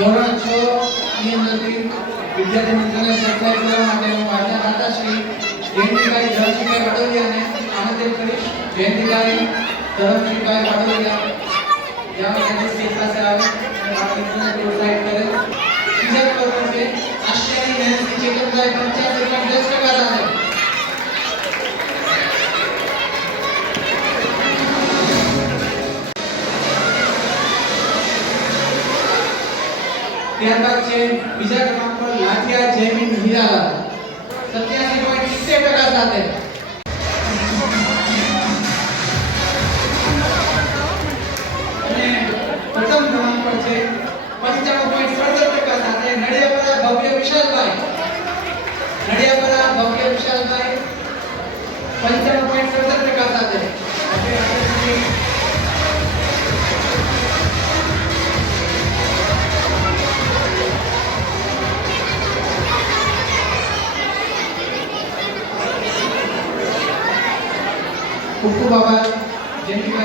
धोरणांचो नियंत्रित विद्यार्थी मित्रांना सरकार केल्या माध्यम माझ्या हाताशी जयंतीकाई धरशिकाई पाठवली आणि आनंद करीश जयंतीकाई धरशिकाई पाठवली यामध्ये शेताचे प्रोत्साहित करेल विजय करण्याचे आश्चर्य चेतन पंचायत ત્યારબાદ છે, બીજા ક્રમાંક પર લાઠિયા જયમીન હીરાલાલ સત્યાસી પોઈન્ટ સિત્તેર ટકા સાથે. અને પ્રથમ ક્રમાંક પર છે, પંચાણું પોઈન્ટ સડસઠ ટકા સાથે નડિયાપરા ભવ્ય વિશાલભાઈ. નડિયાપરા ભવ્ય વિશાલભાઈ, પંચાણું પોઈન્ટ સડસઠ ખૂબ ખૂબ આભાર. જેમ તમે